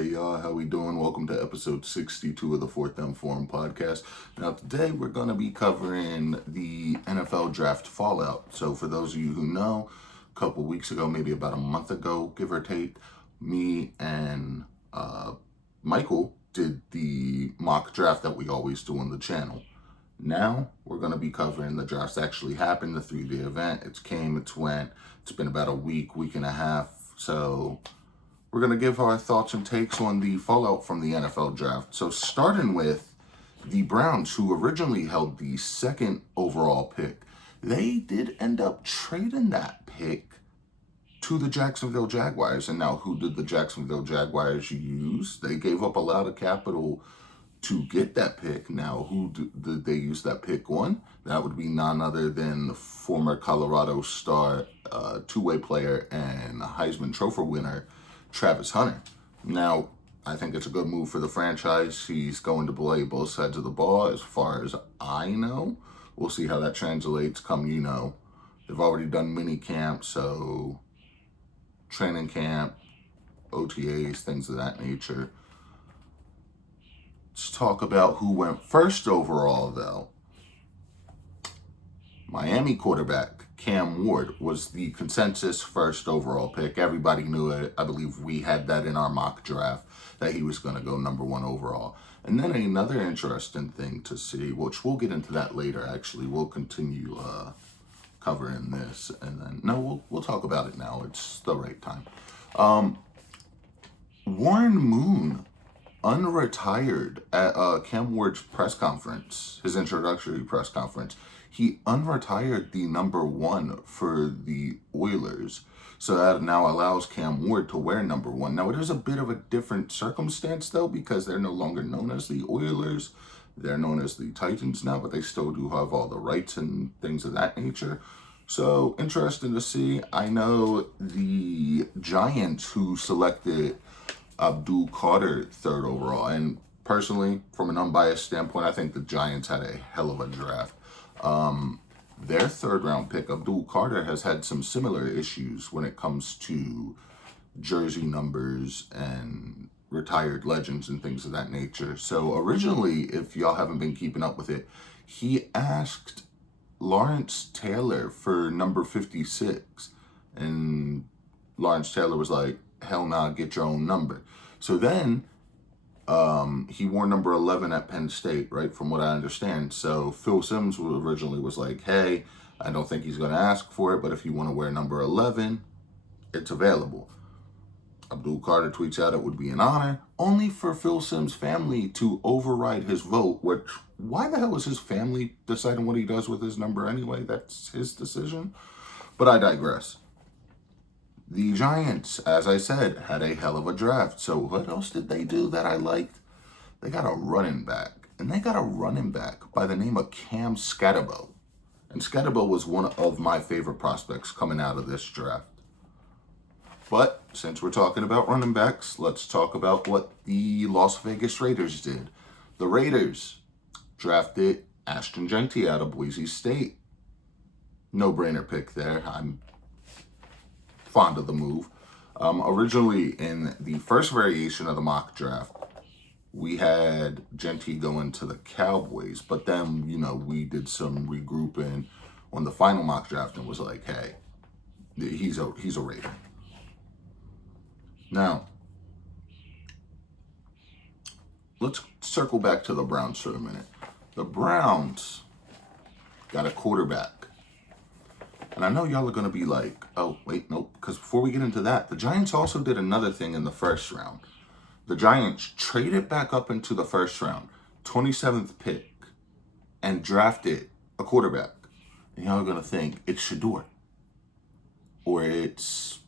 Hey y'all, how we doing? Welcome to episode 62 of the Fourth M Forum podcast. Now today we're going to be covering the NFL draft fallout. So for those of you who know, a couple weeks ago, maybe about a month ago, give or take, me and Michael did the mock draft that we always do on the channel. Now we're going to be covering the drafts that actually happened, the 3-day event. It's came, it's went. It's been about a week and a half. So we're going to give our thoughts and takes on the fallout from the NFL draft. So starting with the Browns, who originally held the second overall pick, they did end up trading that pick to the Jacksonville Jaguars. And now who did the Jacksonville Jaguars use? They gave up a lot of capital to get that pick. Now, who did they use that pick on? That would be none other than the former Colorado star, two-way player and Heisman Trophy winner, Travis Hunter. Now, I think it's a good move for the franchise. He's going to play both sides of the ball as far as I know. We'll see how that translates come, they've already done mini camp, so training camp, OTAs, things of that nature. Let's talk about who went first overall, though. Miami quarterback Cam Ward was the consensus first overall pick. Everybody knew it. I believe we had that in our mock draft that he was going to go number 1 overall. And then another interesting thing to see, which we'll get into that later, actually. We'll continue covering this. And then, we'll talk about it now. It's the right time. Warren Moon unretired at Cam Ward's press conference, his introductory press conference. He unretired the number 1 for the Oilers. So that now allows Cam Ward to wear number 1. Now, it is a bit of a different circumstance, though, because they're no longer known as the Oilers. They're known as the Titans now, but they still do have all the rights and things of that nature. So, interesting to see. I know the Giants, who selected Abdul Carter 3rd overall, and personally, from an unbiased standpoint, I think the Giants had a hell of a draft. Their 3rd round pick, Abdul Carter, has had some similar issues when it comes to jersey numbers and retired legends and things of that nature. So originally, if y'all haven't been keeping up with it, he asked Lawrence Taylor for number 56, and Lawrence Taylor was like, hell nah, get your own number. So then he wore number 11 at Penn State, right, from what I understand. So Phil Simms originally was like, hey, I don't think he's going to ask for it, but if you want to wear number 11, it's available. Abdul Carter tweets out it would be an honor, only for Phil Simms' family to override his vote, which, why the hell is his family deciding what he does with his number anyway? That's his decision. But I digress. The Giants, as I said, had a hell of a draft. So what else did they do that I liked? They got a running back. And they got a running back by the name of Cam Skattebo. And Skattebo was one of my favorite prospects coming out of this draft. But since we're talking about running backs, let's talk about what the Las Vegas Raiders did. The Raiders drafted Ashton Jeanty out of Boise State. No-brainer pick there. I'm fond of the move. Originally, in the first variation of the mock draft, we had Jeanty going to the Cowboys, but then, we did some regrouping on the final mock draft and was like, hey, he's a Raider. Now, let's circle back to the Browns for a minute. The Browns got a quarterback. And I know y'all are going to be like, oh, wait, nope. Because before we get into that, the Giants also did another thing in the first round. The Giants traded back up into the first round, 27th pick, and drafted a quarterback. And y'all are going to think it's Shador. Or it's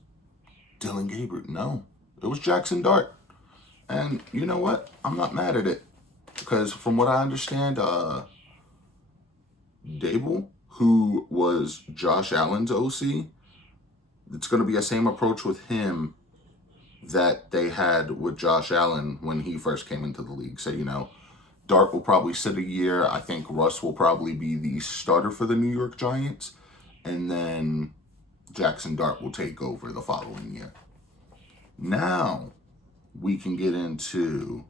Dylan Gabriel. No, it was Jackson Dart. And you know what? I'm not mad at it. Because from what I understand, Dable, who was Josh Allen's OC, it's going to be the same approach with him that they had with Josh Allen when he first came into the league. So, Dart will probably sit a year. I think Russ will probably be the starter for the New York Giants. And then Jackson Dart will take over the following year. Now, we can get into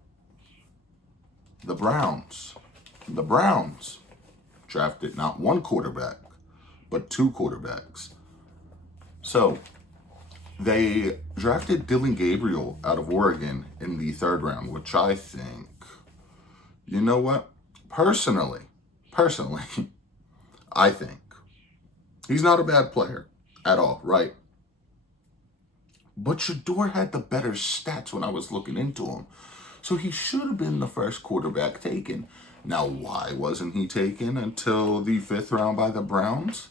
the Browns. The Browns drafted not one quarterback, but two quarterbacks. So they drafted Dylan Gabriel out of Oregon in the third round, which I think, you know what? Personally, I think he's not a bad player at all, right? But Shador had the better stats when I was looking into him. So he should have been the first quarterback taken. Now, why wasn't he taken until the fifth round by the Browns?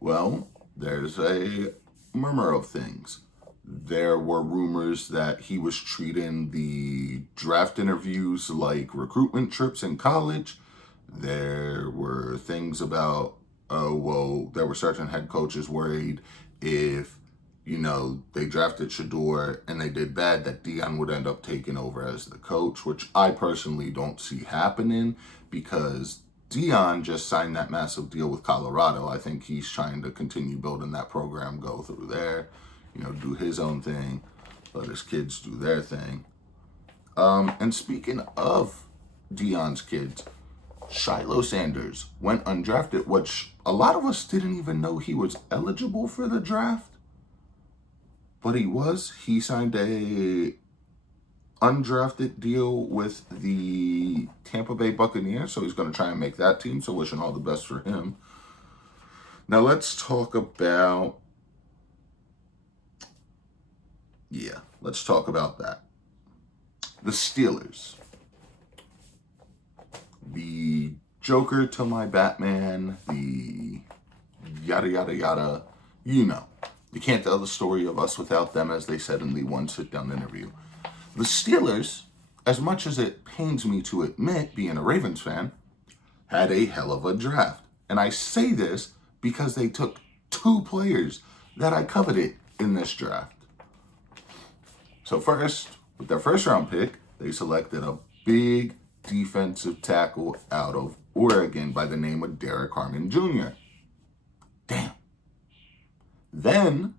Well, there's a murmur of things. There were rumors that he was treating the draft interviews like recruitment trips in college. There were things about, there were certain head coaches worried if, they drafted Shador and they did bad, that Deion would end up taking over as the coach, which I personally don't see happening because Deion just signed that massive deal with Colorado. I think he's trying to continue building that program, go through there, do his own thing, let his kids do their thing. And speaking of Deion's kids, Shiloh Sanders went undrafted, which a lot of us didn't even know he was eligible for the draft. But he was. He signed a undrafted deal with the Tampa Bay Buccaneers, so he's going to try and make that team, so wishing all the best for him. Now let's talk about that. The Steelers. The Joker to my Batman, the yada, yada, yada. You can't tell the story of us without them, as they said in the one sit-down interview. The Steelers, as much as it pains me to admit, being a Ravens fan, had a hell of a draft. And I say this because they took two players that I coveted in this draft. So first, with their first round pick, they selected a big defensive tackle out of Oregon by the name of Derek Harmon Jr. Damn. Then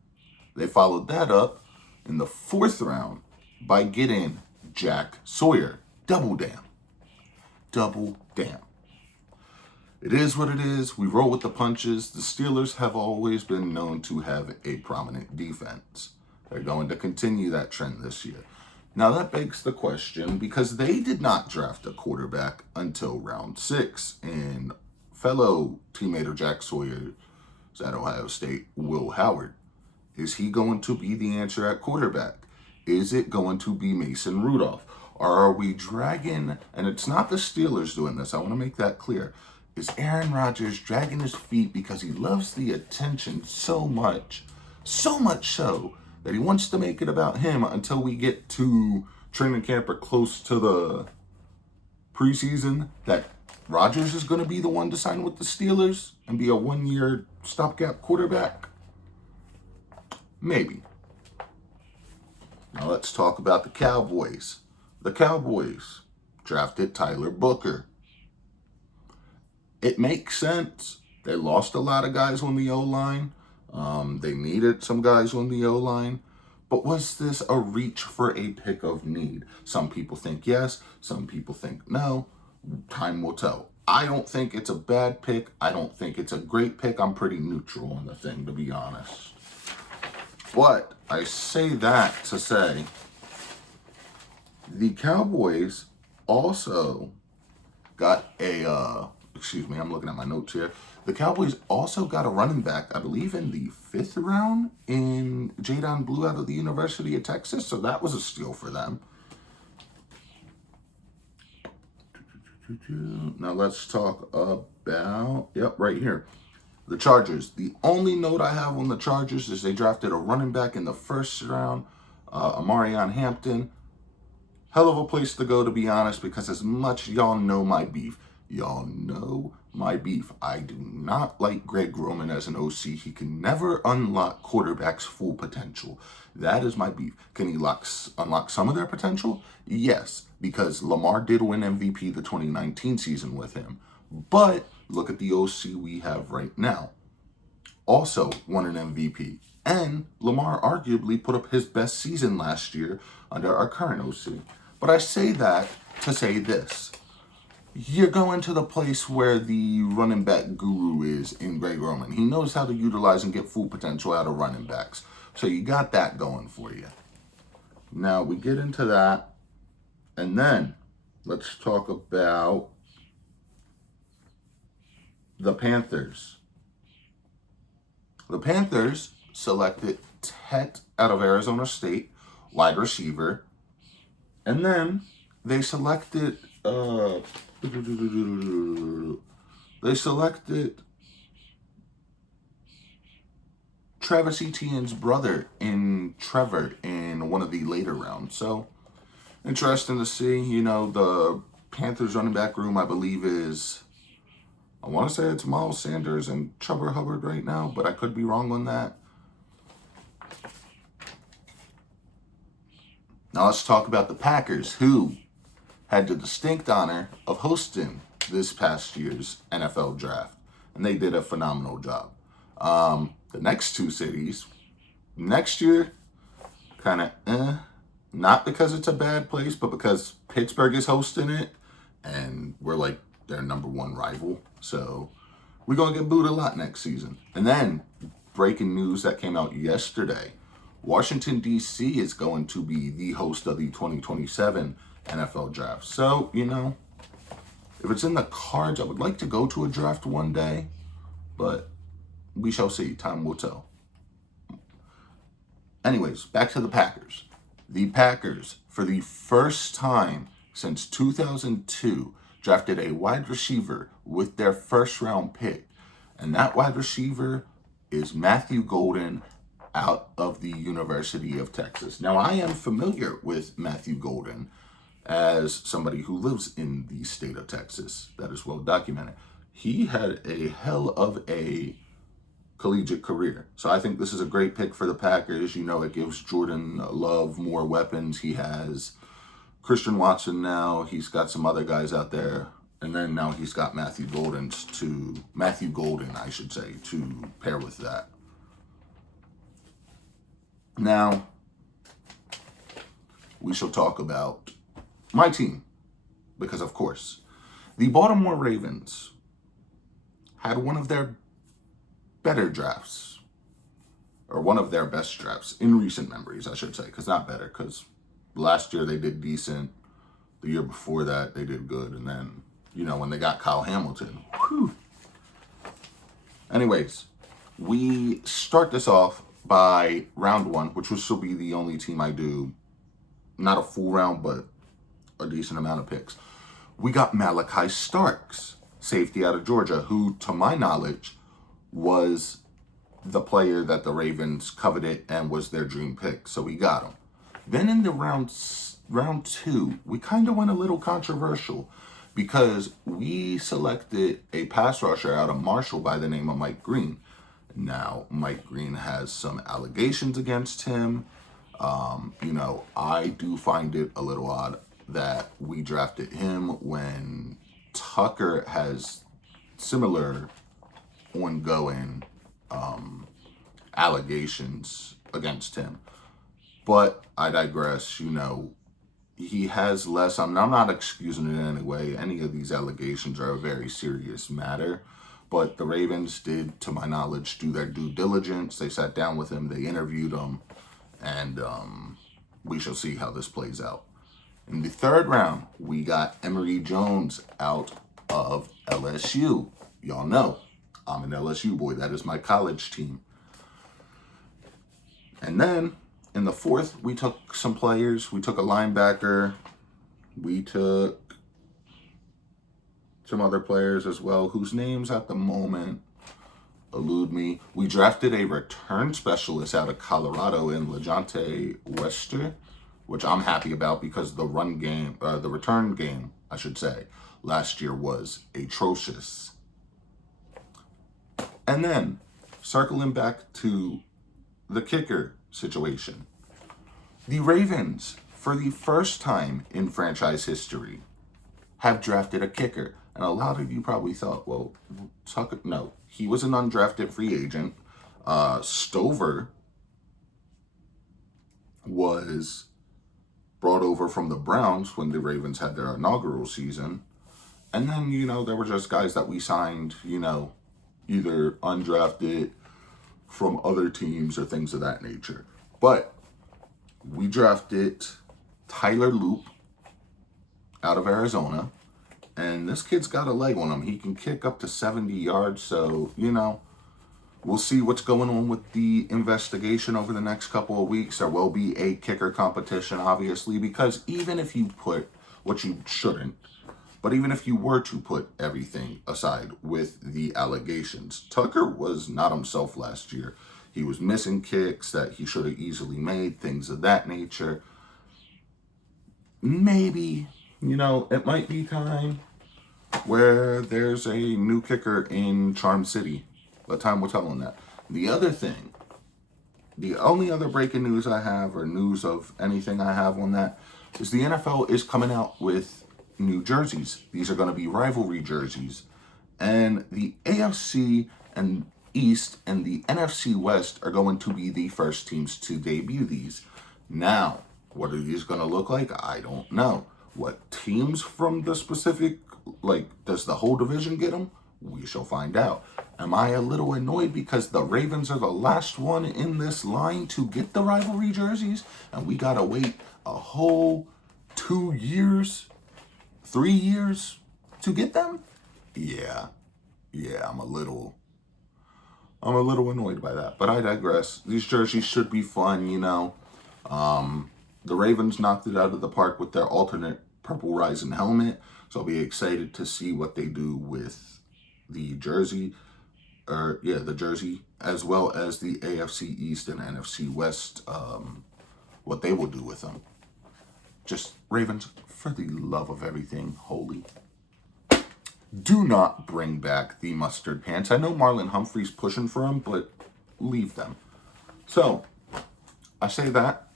they followed that up in the fourth round by getting Jack Sawyer. Double damn. It is what it is. We roll with the punches. The Steelers have always been known to have a prominent defense. They're going to continue that trend this year. Now that begs the question, because they did not draft a quarterback until round 6, and fellow teammate of Jack Sawyer at Ohio State, Will Howard. Is he going to be the answer at quarterback? Is it going to be Mason Rudolph? Or are we dragging, and it's not the Steelers doing this, I want to make that clear. Is Aaron Rodgers dragging his feet because he loves the attention so much so that he wants to make it about him until we get to training camp or close to the preseason, that Rodgers is going to be the one to sign with the Steelers and be a one-year stopgap quarterback? Maybe. Now let's talk about the Cowboys. The Cowboys drafted Tyler Booker. It makes sense. They lost a lot of guys on the O-line. They needed some guys on the O-line. But was this a reach for a pick of need? Some people think yes. Some people think no. Time will tell. I don't think it's a bad pick. I don't think it's a great pick. I'm pretty neutral on the thing, to be honest. But I say that to say the Cowboys also got I'm looking at my notes here. The Cowboys also got a running back, I believe, in the 5th round in Jadon Blue out of the University of Texas. So that was a steal for them. Now let's talk about, right here, the Chargers. The only note I have on the Chargers is they drafted a running back in the 1st round, Amarion Hampton. Hell of a place to go, to be honest, because as much y'all know my beef. I do not like Greg Roman as an OC. He can never unlock quarterbacks' full potential. That is my beef. Can he unlock some of their potential? Yes, because Lamar did win MVP the 2019 season with him. But look at the OC we have right now. Also won an MVP. And Lamar arguably put up his best season last year under our current OC. But I say that to say this. You're going to the place where the running back guru is in Greg Roman. He knows how to utilize and get full potential out of running backs. So you got that going for you. Now we get into that. And then let's talk about the Panthers. The Panthers selected Tet out of Arizona State, wide receiver. And then they selected Travis Etienne's brother in Trevor in one of the later rounds. So interesting to see. You know, the Panthers running back room, I believe, is, I want to say it's Miles Sanders and Chuba Hubbard right now, but I could be wrong on that. Now let's talk about the Packers, who had the distinct honor of hosting this past year's NFL draft, and they did a phenomenal job. The next two cities, next year, kind of not because it's a bad place, but because Pittsburgh is hosting it, and we're like their number one rival. So we're going to get booed a lot next season. And then, breaking news that came out yesterday, Washington, D.C. is going to be the host of the 2027 NFL draft. So, you know, if it's in the cards, I would like to go to a draft one day, but we shall see. Time will tell. Anyways, back to the Packers. The Packers, for the first time since 2002, drafted a wide receiver with their first round pick. And that wide receiver is Matthew Golden out of the University of Texas. Now, I am familiar with Matthew Golden as somebody who lives in the state of Texas. That is well documented. He had a hell of a collegiate career. So I think this is a great pick for the Packers. You know, it gives Jordan Love more weapons. He has Christian Watson now. He's got some other guys out there. And then now he's got Matthew Golden, I should say, to pair with that. Now, we shall talk about my team. Because, of course, the Baltimore Ravens had one of their better drafts, or one of their best drafts in recent memories, I should say, because not better, because last year they did decent, the year before that they did good, and then, you know, when they got Kyle Hamilton, whew. Anyways, we start this off by round one, which will still be the only team I do, not a full round, but a decent amount of picks. We got Malachi Starks, safety out of Georgia, who, to my knowledge, was the player that the Ravens coveted and was their dream pick. So we got him. Then in the round two, we kind of went a little controversial because we selected a pass rusher out of Marshall by the name of Mike Green. Now, Mike Green has some allegations against him. You know, I do find it a little odd that we drafted him when Tucker has similar ongoing allegations against him. But I digress. You know, he has less. I'm not excusing it in any way. Any of these allegations are a very serious matter. But the Ravens did, to my knowledge, do their due diligence. They sat down with him. They interviewed him. And we shall see how this plays out. In the third round, we got Emory Jones out of LSU. Y'all know, I'm an LSU boy. That is my college team. And then, in the fourth, we took some players. We took a linebacker. We took some other players as well, whose names at the moment elude me. We drafted a return specialist out of Colorado in LeJonte Wester, which I'm happy about because the return game, I should say, last year was atrocious. And then, circling back to the kicker situation. The Ravens, for the first time in franchise history, have drafted a kicker. And a lot of you probably thought, well, Tucker, no. He was an undrafted free agent. Stover was brought over from the Browns when the Ravens had their inaugural season. And then, there were just guys that we signed, either undrafted from other teams or things of that nature. But we drafted Tyler Loop out of Arizona. And this kid's got a leg on him. He can kick up to 70 yards. So, we'll see what's going on with the investigation over the next couple of weeks. There will be a kicker competition, obviously, because even if you put, what you shouldn't, but even if you were to put everything aside with the allegations, Tucker was not himself last year. He was missing kicks that he should have easily made, things of that nature. Maybe, it might be time where there's a new kicker in Charm City. But time will tell on that. The other thing, the only other breaking news I have, or news of anything I have on that, is the NFL is coming out with new jerseys. These are going to be rivalry jerseys. And the AFC and East and the NFC West are going to be the first teams to debut these. Now, what are these going to look like? I don't know. What teams from the specific, does the whole division get them? We shall find out. Am I a little annoyed because the Ravens are the last one in this line to get the rivalry jerseys, and we gotta wait a whole 2 years, 3 years to get them? Yeah, I'm a little annoyed by that, but I digress. These jerseys should be fun, The Ravens knocked it out of the park with their alternate Purple Rising helmet, so I'll be excited to see what they do with the jersey, the jersey, as well as the AFC East and NFC West, what they will do with them. Just, Ravens, for the love of everything holy, do not bring back the mustard pants. I know Marlon Humphrey's pushing for them, but leave them. So, I say that,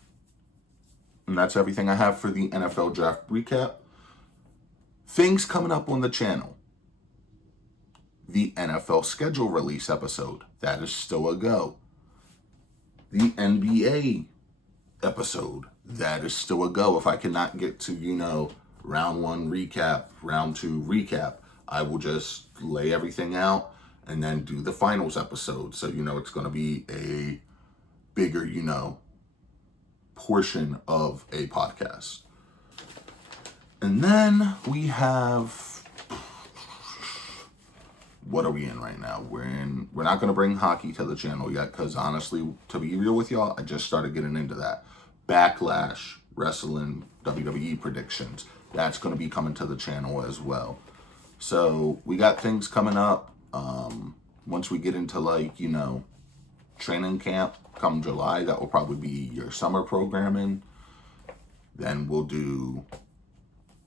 and that's everything I have for the NFL draft recap. Things coming up on the channel. The NFL schedule release episode, that is still a go. The NBA episode, that is still a go. If I cannot get to, round 1 recap, round 2 recap, I will just lay everything out and then do the finals episode. So, it's going to be a bigger, portion of a podcast. And then we have, what are we in right now? We're not going to bring hockey to the channel yet, because honestly, to be real with y'all, I just started getting into that. Backlash, wrestling, WWE predictions. That's going to be coming to the channel as well. So we got things coming up. Once we get into training camp come July, that will probably be your summer programming. Then we'll do,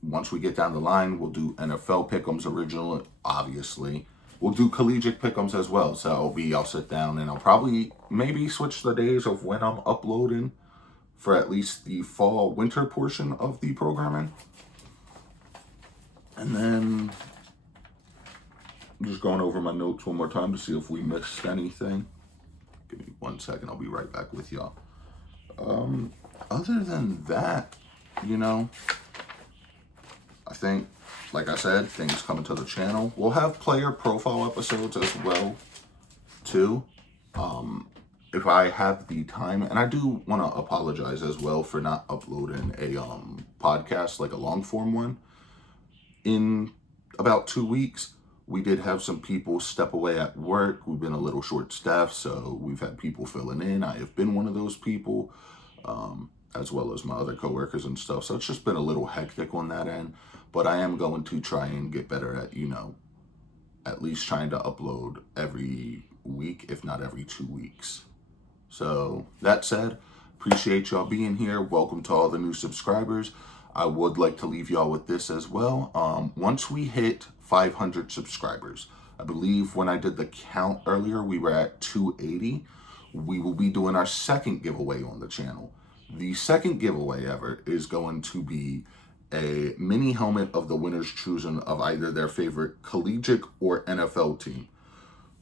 once we get down the line, we'll do NFL pick'ems original, obviously. We'll do collegiate pick'ems as well. So I'll sit down and I'll probably maybe switch the days of when I'm uploading for at least the fall winter portion of the programming. And then I'm just going over my notes one more time to see if we missed anything. Give me 1 second. I'll be right back with y'all. Other than that, I think, like I said, things coming to the channel. We'll have player profile episodes as well, too. If I have the time, and I do want to apologize as well for not uploading a podcast, like a long form one, in about 2 weeks. We did have some people step away at work. We've been a little short-staffed, so we've had people filling in. I have been one of those people, as well as my other coworkers and stuff. So it's just been a little hectic on that end. But I am going to try and get better at, at least trying to upload every week, if not every 2 weeks. So that said, appreciate y'all being here. Welcome to all the new subscribers. I would like to leave y'all with this as well. Once we hit 500 subscribers, I believe when I did the count earlier, we were at 280. We will be doing our second giveaway on the channel. The second giveaway ever is going to be a mini helmet of the winner's choosing of either their favorite collegiate or NFL team.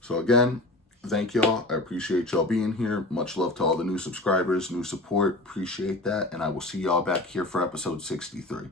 So again, Thank y'all. I appreciate y'all being here. Much love to all the new subscribers, new support. Appreciate that. And I will see y'all back here for episode 63.